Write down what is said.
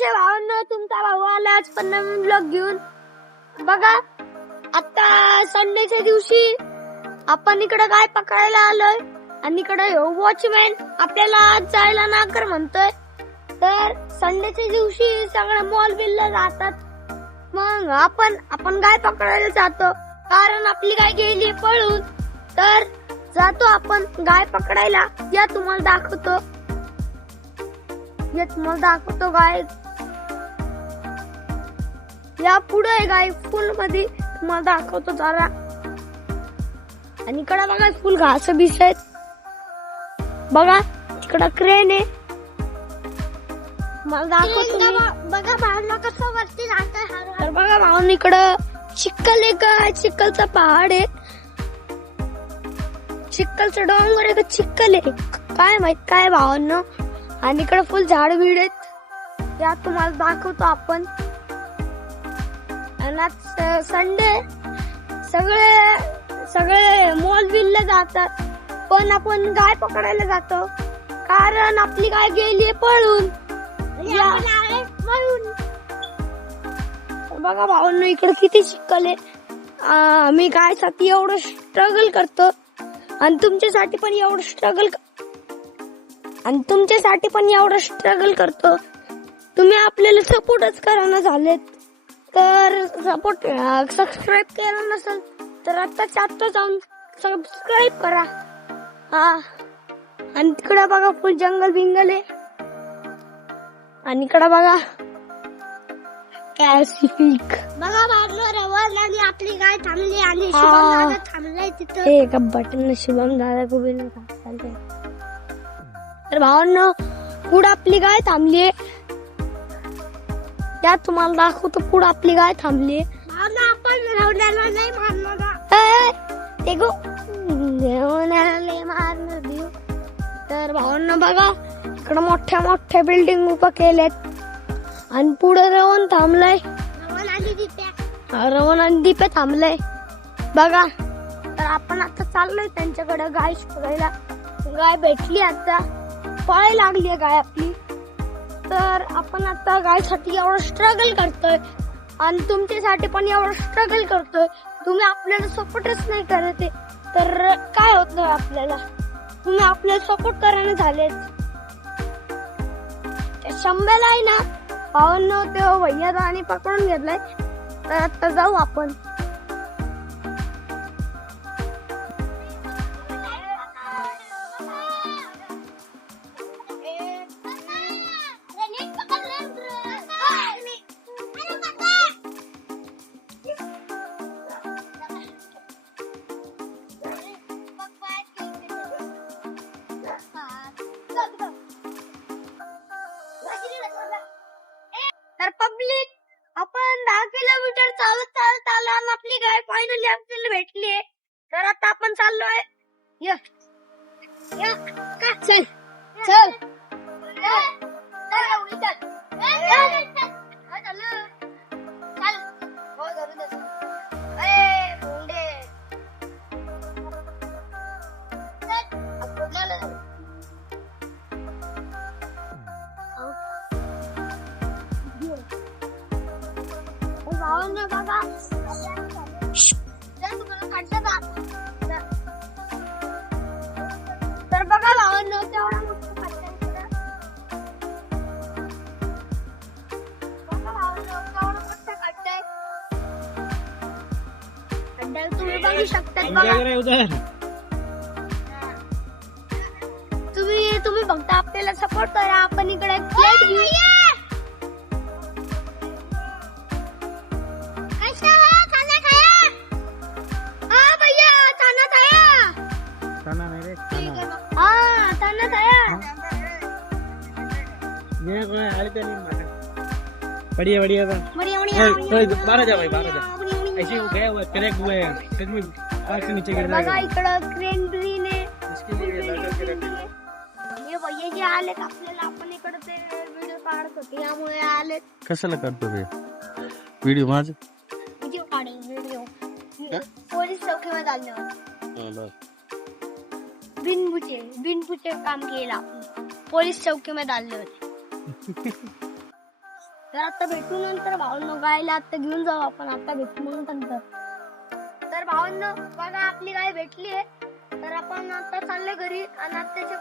कसे भावांनो, तुमचा भाऊ आला आज पण नवीन ब्लॉग घेऊन. बघा आता संडेच्या दिवशी आपण इकडे काय पकडायला आलोय आणि इकडे वॉचमॅन आपल्याला आज जायला नाकर म्हणतोय. तर संडेच्या दिवशी सगळे मॉल बिलला जातात, मग आपण गाय पकडायला जातो कारण आपली गाय गेली पळून. तर जातो आपण गाय पकडायला. या तुम्हाला दाखवतो गाय. या पुढे गाय फुल मध्ये तुम्हाला दाखवतो जरा. आणि इकडे बघा फुल घास बीस आहेत. बघा तिकडं क्रेन आहे, मला दाखवतो. बघा भावना कसं वरती जातोय. तर बघा भावना इकडं चिखल आहे का, चिखलचा पहाड आहे, चिखलचं डोंगर आहे का चिखल आहे काय माहित काय भावांनो. आणि इकडे फुल झाड बीड आहेत, यात तुम्हाला दाखवतो आपण. आणि आज संडे सगळे मॉल बिलला जातात, पण आपण गाय पकडायला जातो कारण आपली गाय गेली पळून. बघा भावांनो इकडे किती चिखल आहे. मी गायसाठी एवढं स्ट्रगल करतो आणि तुमच्यासाठी पण एवढं स्ट्रगल करतो. तुम्ही आपल्याला सपोर्टच करायला झालेत, तर सपोर्ट सबस्क्राईब केलं नसेल तर आत्ता जाऊन सबस्क्राईब करा. आणि तिकडे बघा फुल जंगल बिंगल आहे. आणि इकडे बघा पॅसिफिक. बघा रवल आणि आपली गाय थांबली आणि शुभम दादा थांबलाय तिथं. हे का बटन शुभम दादा को बिन चालतंय. तर भावांनो पुढे आपली गाय थांबली. त्यात तुम्हाला दाखवतो पुढे आपली गाय थांबली. आपण रवल्याला नाही मारणार ते गो लय मारणार देऊ. तर भावांनो बघा इकडे मोठ्या बिल्डिंग उभा केल्यात आणि पुढे रवण थांबलाय. रवण आणि दीपे थांबलाय. बघा तर आपण आता चाललोय त्यांच्याकडे गाय शोधायला. गाय भेटली, आता पळायला लागली गाय आपली. तर आपण आता गायसाठी एवढं स्ट्रगल करतोय आणि तुमच्यासाठी पण एवढं स्ट्रगल करतोय. तुम्ही आपल्याला सपोर्टच नाही करत, तर काय होत आपल्याला. तुम्ही आपल्याला सपोर्ट करायला झालेत. शंभेला आहे ना भावांनो ते भैया आणि पकडून घेतलाय. तर आता जाऊ आपण. तर पब्लिक आपण 10 किलोमीटर चालत आलो आणि आपली गाय फायनली आपल्याला भेटली. तर आता आपण चाललोय. चल बघा तर बघा भावांनो तेवढा मोठा खड्डा तुम्ही बघू शकता. तुम्ही फक्त आपल्याला सपोर्ट करा. आपण इकडे प्लेट घेऊ. बढ़िया बारह जा भाई, 12 जा. ऐसे गया हुआ करेक्ट हुआ है, सच में पार्क से नीचे गिर जाएगा. बघा इकडं क्रेन ग्रीन आहे. हे भैया जे आले आपल्याला, आपण इकडे ते व्हिडिओ काढत होते यामुळे आले. कशाला करतो रे व्हिडिओ? माझं व्हिडिओ व्हिडिओ पोलीस चौकीमध्ये आले होते. बिनपुचे काम केला. पोलीस चौकीमध्ये आले होते. तर आता भेटू नंतर भावांनो, गायला आता घेऊन जाऊ आपण, आता भेटू मग नंतर. तर भावांनो बघा आपली गाय भेटली आहे, तर आपण आता चाललोय घरी आणि आताच्या